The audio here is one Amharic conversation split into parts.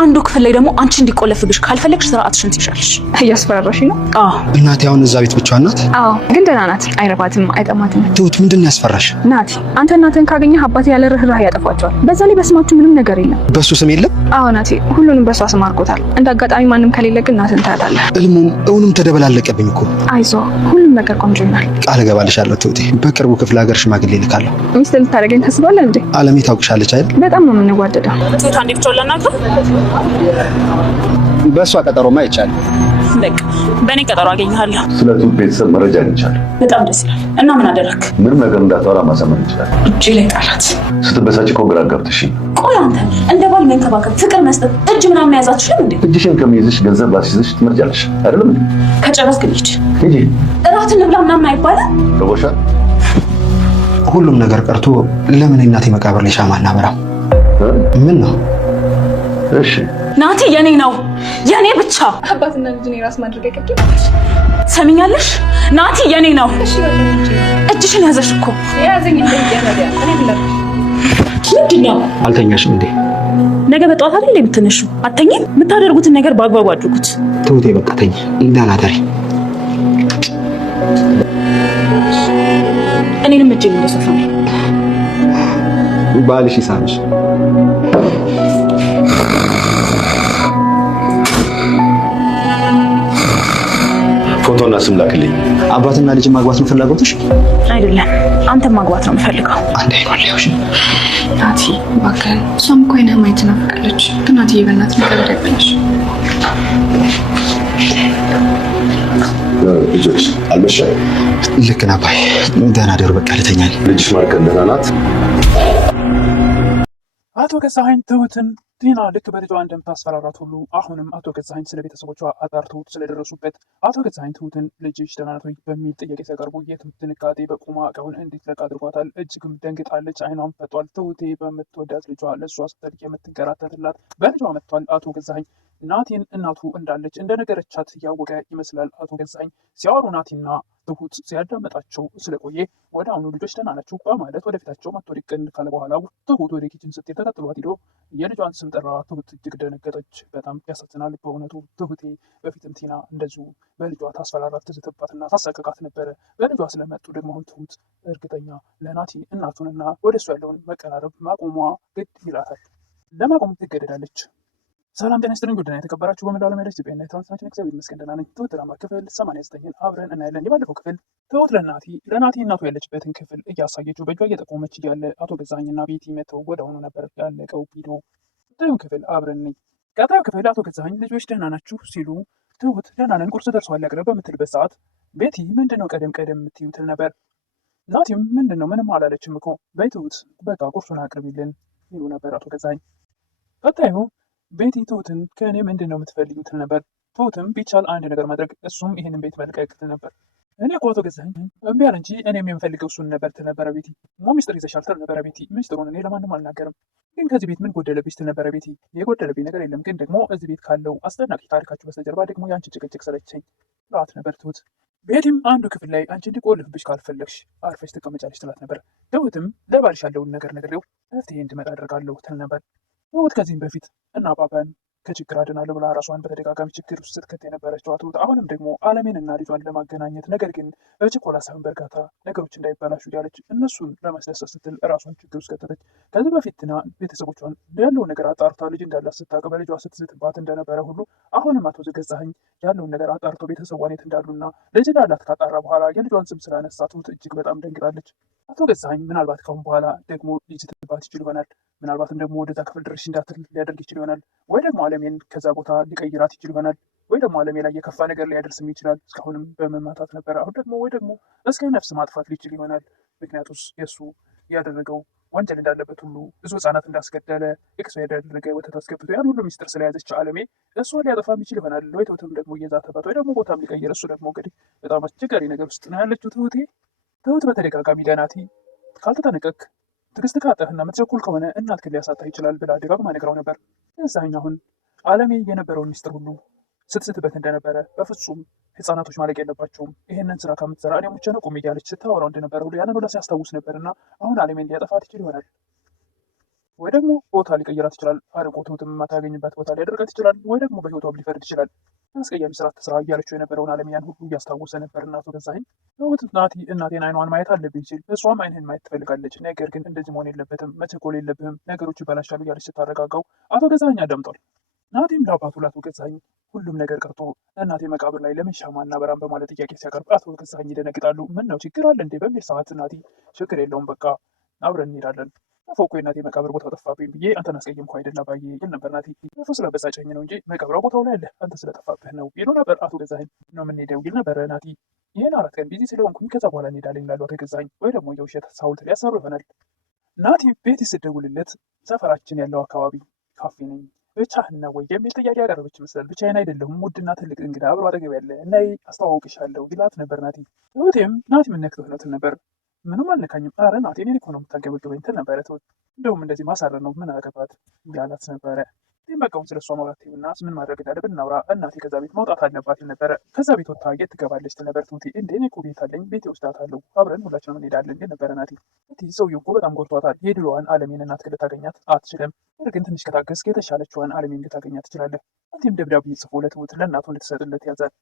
አንዱ ክፍል ላይ ደግሞ አንቺ እንዲቆለፍብሽ ካልፈለግሽ ስርዓትሽን ትይዣለሽ። እያስፈራራሽ ነው? አዎ። እናቴ አሁን እዛ ቤት ብቻዋን ናት? አዎ፣ ግን ደህና ናት። አይረባትም፣ አይጠማትም። ትሁት ምንድን ነው ያስፈራሽ? ናቲ፣ አንተ እናትህን ካገኘህ አባቴ ያለ ርህራሄ ያጠፋቸዋል። በዛ ላይ በስማችሁ ምንም ነገር የለም። በሱ ስም የለም? አዎ ናቲ፣ ሁሉንም በሷ ስም አድርጎታል። እንደ አጋጣሚ ማንም ከሌለ ግን እናትህን ታያታለህ። እውንም ተደበላለቀብኝ እኮ። አይዞህ፣ ሁሉም ነገር ቆንጆ ይሆናል። ቃል እገባልሻለሁ ትሁቴ፣ በቅርቡ ክፍለ ሀገር ሽማግሌ ልካለሁ። ሚስት ልታደርገኝ ታስባለህ እንዴ? አለሜ ታውቅሻለች አይደል? በጣም ነው የምንዋደደው። ትሁት አንዴ ብቻ ለናገር። በእሷ ቀጠሮማ አይቻልም። በቃ በእኔ ቀጠሮ አገኘሃለሁ። ስለ ትሁት ቤተሰብ መረጃ አግኝቻለሁ። በጣም ደስ ይላል። እና ምን አደረክ? ምንም ነገር እንዳታወራ ማሳመን ይችላል። እጄ ላይ ጣላት። ስትበሳጭ እኮ ግራ ገብተሽ። ቆይ አንተ እንደ ባል መንከባከብ፣ ፍቅር መስጠት፣ እጅ ምናምን መያዝ አትችልም እንዴ? እጅሽን ከሚይዝሽ ገንዘብ ላስይዝሽ ትመርጫለሽ አይደለም እንዴ? ከጨረስክ ሂድ። ሂጂ። እራት እንብላ ምናምን አይባልም? ርቦሻል? ሁሉም ነገር ቀርቶ ለምን እናቴ መቃብር ላይ ሻማ እናበራም? ምን ነው? እሺ ናቲ የኔ ነው የኔ ብቻ። አባትና ልጅን የራስ ማድረግ አይከብድም? ሰሚኛለሽ? ናቲ የኔ ነው። እጅሽን ያዘሽ እኮ ያዘኝ እንደ ያዘኝ። እኔ ብላ ምንድን ነው? አልተኛሽም እንዴ? ነገ በጠዋት አይደል የምትነሹ? አተኝም? የምታደርጉትን ነገር በአግባቡ አድርጉት። ትሁቴ በቃ ተኝ፣ ደህና ደሪ። እኔንም እጄን እንደሰፋ ነው ባልሽ ይሳምሽ። ፎቶና ስም ላክልኝ። አባትና ልጅ ማግባት ነው ፍላጎትሽ? አይደለም፣ አንተም ማግባት ነው የምፈልገው። አንድ አይኗን ሊያውሽ ናቲ እባክህን። እሷም እኮ አይነህ ማየት ናፍቃለች። ግን ናትዬ በእናትህ ነገር አይበላሽ። ልጆች አልመሸም? ልክ ነህ አባይ። ደህና ደሩ። በቃ ልተኛል። ልጅሽ ማርከን ደህና ናት? አቶ ገዛኸኝ ትሁትን ቲና ልክ በልጇ እንደምታስፈራራት ሁሉ አሁንም አቶ ገዛኸኝ ስለ ቤተሰቦቿ አጣርተው ስለደረሱበት አቶ ገዛኸኝ ትሁትን ልጅሽ ደህና ናት ወይ በሚል ጥያቄ ሲያቀርቡ የትሁት ድንጋጤ በቁማ እቃውን እንዲትለቅ አድርጓታል። እጅግም ደንግጣለች። አይኗም ፈጧል። ትሁቴ በምትወዳት ልጇ ለእሷ ስትል የምትንከራተትላት በልጇ መጥቷል። አቶ ገዛኸኝ ናቲን እናቱ እንዳለች እንደነገረቻት ያወቀ ይመስላል። አቶ ገዛኸኝ ሲያወሩ ናቲና ትሁት ሲያዳመጣቸው ስለቆየ ወደ አሁኑ ልጆች ደህና ናችሁ በማለት ወደፊታቸው መጥቶ ሊቀን ካለ በኋላ ትሁት ወደ ኪችን ስትሄድ ተከትሏት ሄዶ የልጇን ስም ጠራ። ትሁት እጅግ ደነገጠች። በጣም ያሳዝናል በእውነቱ። ትሁቴ በፊትም ቲና እንደዚሁ በልጇ ታስፈራራት፣ ትዝትባትና ታሳቀቃት ነበረ። በልጇ ስለመጡ ደግሞ አሁን ትሁት እርግጠኛ ለናቲ እናቱንና ወደ እሱ ያለውን መቀራረብ ማቆሟ ግድ ይላታል። ለማቆም ትገደዳለች። ሰላም ጤና ይስጥልኝ። ጉድና የተከበራችሁ በመላው ዓለም ያላችሁ ኢትዮጵያውያን ኤርትራውያን እግዚአብሔር ይመስገን ደህና ነኝ። ትሁት ድራማ ክፍል 89 አብረን እናያለን። የባለፈው ክፍል ትሁት ለናቲ እናቱ ያለችበትን ክፍል እያሳየችው በእጇ እየጠቆመች እያለ አቶ ገዛኸኝና ቤቲ መተው ወደ አሁኑ ነበር ያለቀው ቪዲዮ። ቀጣዩን ክፍል አብረን ነኝ። ቀጣዩ ክፍል አቶ ገዛኸኝ ልጆች ደህና ናችሁ ሲሉ ትሁት ደህና ነን ቁርስ ደርሷል ያቅርብ በምትልበት ሰዓት ቤቲ ምንድነው ቀደም የምትዩ ትል ነበር። ናቲም ምንድነው ምንም አላለችም እኮ በይ ትሁት በቃ ቁርሱን አቅርቢልን ይሉ ነበር አቶ ገዛኸኝ። ቀጣዩ ቤቲ ትሁትን ከእኔ ምንድን ነው የምትፈልጊው ትል ነበር። ትሁትም ቢቻል አንድ ነገር ማድረግ እሱም ይህንን ቤት መልቀቅ ትል ነበር። እኔ እኮ አቶ ገዛኸኝ እምቢ አለ እንጂ እኔም የምፈልገው እሱን ነበር ትል ነበረ ቤቲ። ሞ ሚስጥር ይዘሻል ትል ነበረ ቤቲ። ሚስጥሩን እኔ ለማንም አልናገርም፣ ግን ከዚህ ቤት ምን ጎደለብሽ ትል ነበረ ቤቲ። የጎደለብኝ ነገር የለም፣ ግን ደግሞ እዚህ ቤት ካለው አስደናቂ ታሪካችሁ በስተጀርባ ደግሞ የአንቺ ጭቅጭቅ ሰለቸኝ ራት ነበር ትሁት። ቤቲም አንዱ ክፍል ላይ አንቺ እንዲቆልፍብሽ ካልፈለግሽ አርፈሽ ትቀመጫለሽ ትላት ነበር። ትሁትም ለባልሽ ያለውን ነገር ነግሬው መፍትሄ እንዲመጣ አደርጋለሁ ትል ነበር። ትሁት ከዚህም በፊት እና አባባን ከችግር አድናለሁ ብላ ራሷን በተደጋጋሚ ችግር ውስጥ ስትከት የነበረችው ትሁት አሁንም ደግሞ አለሜንና ልጇን ለማገናኘት ነገር ግን በችኮላ ሳይሆን በእርጋታ ነገሮች እንዳይበላሹ እያለች እነሱን ለማስደሰት ስትል ራሷን ችግር ውስጥ ከተተች። ከዚህ በፊት ትና ቤተሰቦቿን ያለውን ነገር አጣርታ ልጅ እንዳላት ስታውቅ በልጇ ስትዝትባት እንደነበረ ሁሉ አሁንም አቶ ገዛኸኝ ያለውን ነገር አጣርቶ ቤተሰቧን የት እንዳሉና ልጅ እንዳላት ካጣራ በኋላ የልጇን ስም ስላነሳ ትሁት እጅግ በጣም ደንግጣለች። አቶ ገዛኸኝ ምናልባት ካሁን በኋላ ደግሞ ልጅ ትባት ይችል ይሆናል። ምናልባትም ደግሞ ወደዛ ክፍል ድርሽ እንዳትል ሊያደርግ ይችል ይሆናል። ወይ ደግሞ አለሜን ከዛ ቦታ ሊቀይራት ይችል ይሆናል። ወይ ደግሞ አለሜ ላይ የከፋ ነገር ሊያደርስም ይችላል። እስካሁንም በመማታት ነበረ። አሁን ደግሞ ወይ ደግሞ እስከ ነፍስ ማጥፋት ሊችል ይሆናል። ምክንያቱስ የእሱ ያደረገው ወንጀል እንዳለበት ሁሉ ብዙ ህጻናት እንዳስገደለ ኤክስ ያደረገ ወተት አስገብቶ ያን ሁሉ ሚስጥር ስለያዘች አለሜ እሷን ሊያጠፋም ይችል ይሆናል። ወይ ትሁትም ደግሞ እየዛተባት ወይ ደግሞ ቦታም ሊቀይር እሱ ደግሞ እንግዲህ በጣም አስቸጋሪ ነገር ውስጥ ነው ያለችው ትሁቴ። ትሁት በተደጋጋሚ ለናቲ ካልተጠነቀቅ ትዕግስት ካጠህና የምትቸኩል ከሆነ እናትህን ሊያሳጣህ ይችላል ብላ ደጋግማ ነግራው ነበር። ገዛኸኝ አሁን አለሜ የነበረውን ሚስጥር ሁሉ ስትስትበት እንደነበረ በፍጹም ህፃናቶች ማለቅ የለባቸውም ይሄንን ስራ ከምትሰራ እኔ ሙቼ ነው ቁም እያለች ስታወራው እንደነበረ ሁሉ ያንን ሁላ ሲያስታውስ ነበር እና አሁን አለሜን ሊያጠፋት ይችል ይሆናል። ወይ ደግሞ ቦታ ሊቀይራት ይችላል። አርቆ ትሁትም የማታገኝበት ቦታ ሊያደርጋት ይችላል። ወይ ደግሞ በህይወቷ ሊፈርድ ይችላል። አስቀያሚ ስራ ትስራ እያለችው የነበረውን አለም ያን ሁሉ እያስታወሰ ነበር። እናቱ ገዛኸኝ ትሁት እናቴን አይኗን ማየት አለብኝ ሲል እሷም አይንህን ማየት ትፈልጋለች። ነገር ግን እንደዚህ መሆን የለበትም፣ መቸኮል የለብህም፣ ነገሮች ይበላሻሉ እያለች ስታረጋጋው አቶ ገዛኸኝ አዳምጧል። ናቲም ለአባቱ ለአቶ ገዛኸኝ ሁሉም ነገር ቀርቶ እናቴ መቃብር ላይ ለምን ሻማ እናበራም በማለት ጥያቄ ሲያቀርብ አቶ ገዛኸኝ ይደነግጣሉ። ምን ነው ችግር አለ እንዴ በሚል ሰዓት ናቲ ችግር የለውም በቃ አብረን እንሄዳለን። ፎቆ የእናቴ መቃብር ቦታው ጠፋብኝ ብዬ አንተን አስቀየምኩ አይደል አባዬ ይል ነበር ናቲ። ፎ ስለበሳጨኝ ነው እንጂ መቃብሯ ቦታው ላይ አለ አንተ ስለጠፋብህ ነው ይሉ ነበር አቶ ገዛኸኝ። ነው የምንሄደው ይል ነበረ ናቲ። ይህን 4 ቀን ቢዚ ስለሆንኩኝ ከዛ በኋላ እንሄዳለን ይላሉ አቶ ገዛኸኝ። ወይ ደግሞ የውሸት ሐውልት ሊያሰሩ ይሆናል። ናቲ ቤት ስደውልለት ሰፈራችን ያለው አካባቢ ካፌ ነኝ ብቻህን ነው ወይ የሚል ጥያቄ ያቀረበች ይመስላል። ብቻዬን አይደለሁም ውድና ትልቅ እንግዳ አብሮ አጠገብ ያለ እና አስተዋውቅሻለሁ ይላት ነበር ናቲ። ትሁቴም ናቲ ምን ነክቶህ ነው ትል ነበር። ምንም አልነካኝም፣ አረ ናቲ እኔን እኮ ነው የምታገበግበኝ ትል ነበረ ትሁት። እንደውም እንደዚህ ማሳረር ነው ምን አገባት ያላት ነበረ። ይህም በቃውን ስለሷ ማውራት እና ምን ማድረግ እንዳለብን እናውራ፣ እናቴ ከዛ ቤት መውጣት አለባት ይል ነበረ። ከዛ ቤት ወጥታ የት ትገባለች ትል ነበር ትሁቴ። እንዴ እኔ እኮ ቤት አለኝ ቤቴ ወስዳታለሁ አብረን ሁላችንም እንሄዳለን ይል ነበረ ናቲ። ሰውዬው እኮ በጣም ጎድቷታል። የድሮዋን አለሜን እናት ልታገኛት አትችልም። ነገር ግን ትንሽ ከታገስክ የተሻለችዋን አለሜን ልታገኛት ትችላለህ። ናቲም ደብዳቤ ጽፎ ለትሁት ለእናቱ እንድትሰጥለት ያዛል።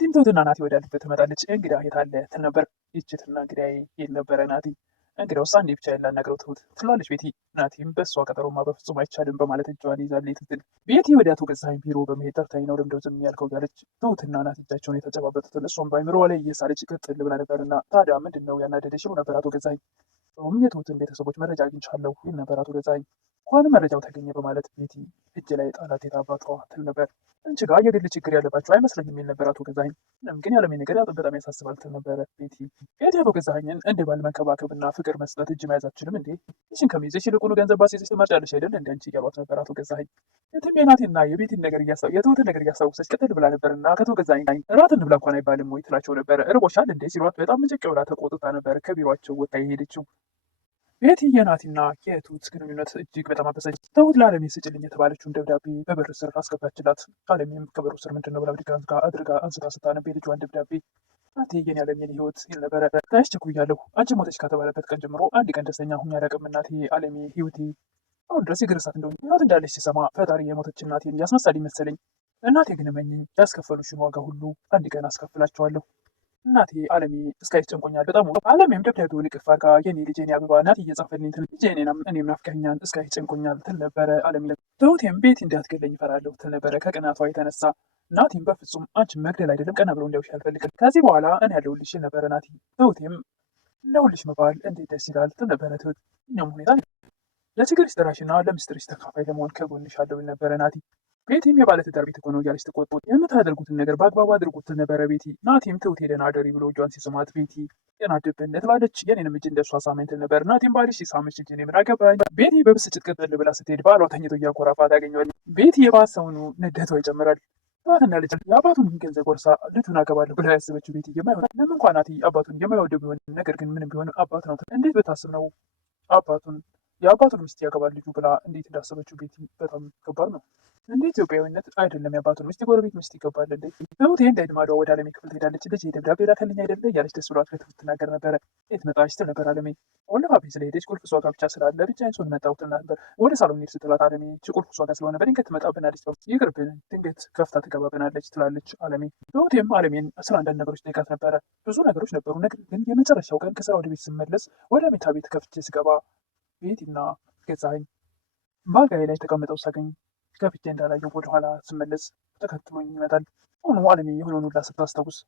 ትሁትና ናቲ ወዳሉበት ትመጣለች። እንግዳ የት አለ ትል ነበር። ይችትና እንግዳዬ ይል ነበረ ናቲ። እንግዳውስ አንዴ ብቻ ላናግረው ትሁት ትላለች ቤቲ። ናቲም በእሷ ቀጠሮማ በፍጹም አይቻልም በማለት እጇን ይዛለች ትትል። ቤቲ ወደ አቶ ገዛኸኝ ቢሮ በመሄድ ጠርታኝ ነው ለምንድነው ዝም ያልከው ያለች። ትሁትና ናቲ እጃቸውን የተጨባበጡትን እሷም በአይምሮዋ ላይ እየሳለች ቅጥል ብላ ነበርና ታዲያ ምንድን ነው ያናደደች ብሎ ነበር አቶ ገዛኸኝ። የትሁትን ቤተሰቦች መረጃ አግኝቻለሁ ይል ነበር አቶ ገዛኸኝ። እንኳንም መረጃው ተገኘ በማለት ቤቲ እጅ ላይ ጣላት የታባቷ ትል ነበር። አንቺ ጋር የግል ችግር ያለባቸው አይመስለኝም ይል ነበር አቶ ገዛኸኝ። ግን ያለሜ ነገር በጣም ያሳስባል ትል ነበረ ቤቲ። አቶ ገዛኸኝን እንደ ባል መንከባከብና ፍቅር መስጠት እጅ መያዝ አትችልም እንዴ? ይህን ከሚይዘሽ ይልቁኑ ገንዘብ ባስይዘሽ ትመርጫለሽ አይደል እንደ አንቺ እያሏት ነበር አቶ ገዛኸኝ። የትም የናቴና የቤቲን ነገር የትሁትን ነገር እያስታወሰች ቅጥል ብላ ነበርና ከአቶ ገዛኸኝ እራት እንብላ እንኳን አይባልም ወይ ትላቸው ነበረ። እርቦሻል እንዴ ሲሏት በጣም ምጭቅ ብላ ተቆጥታ ነበር ከቢሯቸው ወጣ የሄደችው። ቤቲ የናቲና የትሁት ግንኙነት እጅግ በጣም አበሳጭ። ትሁት ለአለሜ ስጭልኝ የተባለችውን ደብዳቤ በበር ስር አስገባችላት። አለሜም ከበሩ ስር ምንድን ነው ብላ ብድግ አድርጋ አንስታ ስታነብ የልጇን ደብዳቤ ናቲ የኔ አለሜን ህይወት ይል ነበረ። ታይሽ ቸኩያለሁ። አንቺ ሞተች ከተባለበት ቀን ጀምሮ አንድ ቀን ደስተኛ ሁኝ አላውቅም። እናቴ አለሜ ህይወቴ አሁን ድረስ የግርሳት እንደሆነ ህይወት እንዳለች ሲሰማ ፈጣሪ የሞተች እናቴን ያስመሳልኝ መሰለኝ። እናቴ ግን እመኚኝ ያስከፈሉሽን ዋጋ ሁሉ አንድ ቀን አስከፍላቸዋለሁ። እናቴ አለሜ እስካሁን ጨንቆኛል በጣም አለሜም ደብዳቤውን እቅፍ አድርጋ የኔ ልጅ የኔ አበባ ናት እየጻፈልኝ ትል ልጅ እኔም ናፍቀኸኛል እስካሁን ጨንቆኛል ትል ነበረ አለሜ። ትሁቴም ቤት እንዳትገለኝ እፈራለሁ ትል ነበረ ከቅናቷ የተነሳ። ናቲም በፍጹም አንቺ መግደል አይደለም ቀና ብሎ እንዲያውሽ አልፈልግም ከዚህ በኋላ እኔ ያለሁልሽ ነበረ ናቲ። ትሁቴም ለሁልሽ መባል እንዴት ደስ ይላል ትል ነበረ ትሁት። እኛም ሁኔታ ለችግርሽ ደራሽና ለምስጢርሽ ተካፋይ ለመሆን ከጎንሽ አለው ነበረ ናቲ። ቤቲም የባለትዳር ቤት እኮ ነው እያለች ተቆጥቶ የምታደርጉትን ነገር በአግባቡ አድርጉት ትል ነበረ ቤቲ። ናቲም ትሁቴ ደህና አደሪ ብሎ እጇን ሲስማት ቤቲ የናድብን ትላለች። የኔንም እጅ እንደሷ ሳመኝ ትል ነበር። ናቲም ባልሽ ሲሳመች እጅ ምን አገባኝ። ቤቲ በብስጭት ቅጥል ብላ ስትሄድ ባሏ ተኝቶ እያኮራፋ ታገኘዋል። ቤቲ የባሰውኑ ንደቷ ይጨምራል። አባትና ልጅ የአባቱን ገንዘብ ጎርሳ ልጁን አገባለሁ ብላ ያሰበችው ቤቲ የማይሆን ምንም እንኳን ናቲ አባቱን የማይወደው ቢሆን ነገር ግን ምንም ቢሆን አባት ነው። እንዴት ብታስብ ነው የአባቱን ሚስት ያገባል ልጁ ብላ እንዴት እንዳሰበችው ቤቲ በጣም ከባድ ነው። እንደ ኢትዮጵያዊነት አይደለም የአባቱን ሚስት የጎረቤት ሚስት ይገባል እንዴ? ትሁቴ እንደ ልማዷ ወደ አለሜ ክፍል ትሄዳለች። ልጅ ደብዳቤ ላከልኝ አይደለ እያለች ደስ ብሏት ለትሁት ትናገር ነበረ። የት መጣች ትል ነበር አለሜ። ወንድማ ቤት ስለሄደች ቁልፍ እሷ ጋር ብቻ ስላለ ብቻዬን ስሆን መጣሁ ትል ነበር። ወደ ሳሎን ሄድ ስትላት አለሜ ቁልፍ እሷ ጋር ስለሆነ በድንገት ትመጣብናለች። ይቅርብን ድንገት ከፍታ ትገባብናለች ትላለች አለሜ። ትሁቴም አለሜን ስለ አንዳንድ ነገሮች ጠይቃት ነበረ። ብዙ ነገሮች ነበሩ። ነገር ግን የመጨረሻው ቀን ከስራ ወደ ቤት ስመለስ ወደ መኝታ ቤት ከፍቼ ስገባ ቤቲና ገዛኸኝ በአልጋዬ ላይ ተቀምጠው ሳገኝ ከፍቼ እንዳላየው ወደኋላ ስመለስ ተከትሎኝ ይመጣል። ሆኖ አለሜ የሆነውን ሁላ ስታስታውስ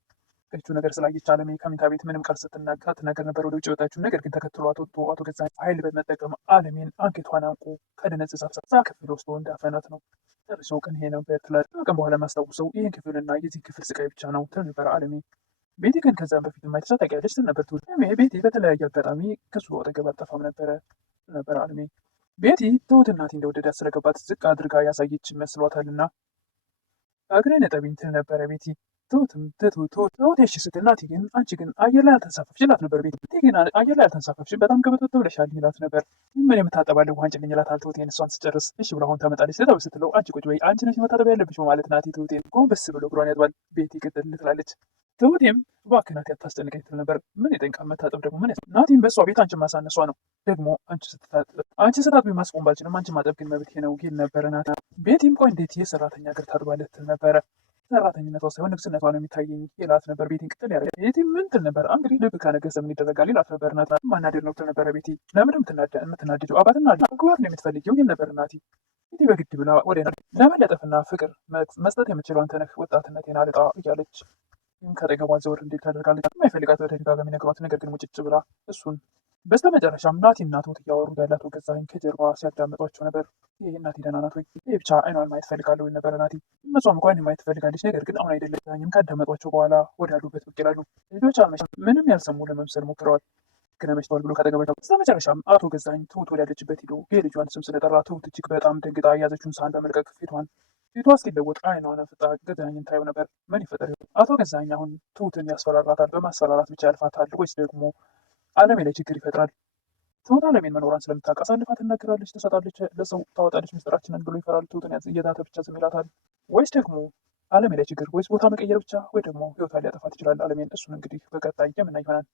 ከቹ ነገር ስላየች አለሜ ከመኝታ ቤት ምንም ቃል ስትናገር ነበር ወደ ውጭ ወጣችው። ነገር ግን ተከትሏት ወጥቶ አቶ ገዛኸኝ ኃይል በመጠቀም አለሜን አንገቷን አንቆ ከደነዘዛ ዛ ክፍል ወስዶ እንዳፈናት ነው። ጨርሶ ቀን ይሄ ነበር ትላለች። ቀን በኋላ ማስታውሰው ይህን ክፍልና የዚህ ክፍል ስቃይ ብቻ ነው ትል ነበር አለሜ። ቤቲ ግን ከዛም በፊት የማይተሳ ታውቂያለሽ ትል ነበር ትሁት። ቤቲ በተለያየ አጋጣሚ ከሱ አጠገብ አልጠፋም ነበር አለሜ። ቤቲ ትሁት እናቴ እንደወደዳት ስለገባት ዝቅ አድርጋ ያሳየች መስሏታልና እግሬን እጠቢኝ ትል ነበረ ቤቲ። ትሁት እሺ ስትል ናቲ ግን አንቺ ግን አየር ላይ አልተንሳፈፍሽ ይላት ነበር። ቤቲ ግን አየር ላይ አልተንሳፈፍሽ በጣም ገበጠጥ ብለሻል ይላት ነበር። ምን የምታጠባለሁ ውሃ አንጭልኝ ይላታል። ትሁቴን እሷን ስጨርስ እሺ ብሎ አሁን ታመጣለች። ልታው ስትለው አንቺ ቁጭ በይ አንቺ ነሽ መታጠብ ያለብሽ በማለት ናቲ ትሁቴን ጎንበስ ብሎ እግሯን ያጥባል። ቤቲ ቅጥል ትላለች። ትሁቴም እባክህ ናቲ አታስጨንቀኝ ትል ነበር። ምን ይጠንቃል መታጠብ ደግሞ ምን ናቲም በእሷ ቤት አንቺን ማሳነሷ ነው ደግሞ አንቺ ስታጥቢ ማስቆም ባልችልም አንቺ ማጠብ ግን መብቴ ነው ይል ነበረ ናቲ። ቤቲም ቆይ እንዴት የሰራተኛ እግር ታጥባለህ ትል ነበረ። ሰራተኝነቷ ሳይሆን ንግስነቷ ነው የሚታየኝ ይላት ነበር። ቤቲን ቅጥል ያደረገ ቤቲ ምን ትል ነበር? እንግዲህ ልብ ካነገሰ ምን ይደረጋል ይላት ነበር። ናቲ ማናደድ ነው ትል ነበረ። ቤቲ ለምን የምትናደደው አባትና ግባት ነው የምትፈልጊው ይል ነበር ናቲ። ቤቲ በግድ ብላ ወደ ለመለጠፍና ፍቅር መስጠት የምትችለው አንተ ነህ ወጣትነቴን አልጣ እያለች ከጠገቧ ዘወር እንዴት ታደርጋለች። የማይፈልጋት በተደጋጋሚ ነግሯት፣ ነገር ግን ሙጭጭ ብላ እሱን በስተ መጨረሻም ናቲና ትሁት እያወሩ ያላት ገዛኸኝ ከጀርባ ሲያዳምጧቸው ነበር። ይህ እናቴ ደህና ናት ወይ? ይህ ብቻ አይኗን ማየት ፈልጋለሁ ነበረ ናቲ። እነሷም እንኳን ማየት ፈልጋለች፣ ነገር ግን አሁን አይደለም። ገዛኸኝም ካዳመጧቸው በኋላ ወዳሉበት ብቅ ይላሉ። ልጆች ምንም ያልሰሙ ለመምሰል ሞክረዋል፣ ግን መሽተዋል ብሎ ካጠገባቸው በስተ መጨረሻም አቶ ገዛኸኝ ትሁት ወዳለችበት ሄዶ የልጇን ስም ስለጠራ ትሁት እጅግ በጣም ደንግጣ የያዘችውን ሳህን በመልቀቅ ፊቷ እስኪለወጥ አይኗን ፍጣ ገዛኸኝን ታየው ነበር። ምን ይፈጠር ይሆን? አቶ ገዛኸኝ አሁን ትሁትን ያስፈራራታል። በማስፈራራት ብቻ ያልፋታል ወይስ ደግሞ አለሜ ላይ ችግር ይፈጥራል? ትሁት አለሜን መኖሯን ስለምታውቅ አሳልፋ ትናገራለች፣ ትሰጣለች፣ ለሰው ታወጣለች ምስጢራችንን ብሎ ይፈራል። ትሁትን እየዛተ ብቻ ዝም ይላታል። ወይስ ደግሞ አለሜ ላይ ችግር ወይስ ቦታ መቀየር ብቻ ወይ ደግሞ ህይወቷን ሊያጠፋት ይችላል አለሜን። እሱን እንግዲህ በቀጣይ የምናይ ይሆናል።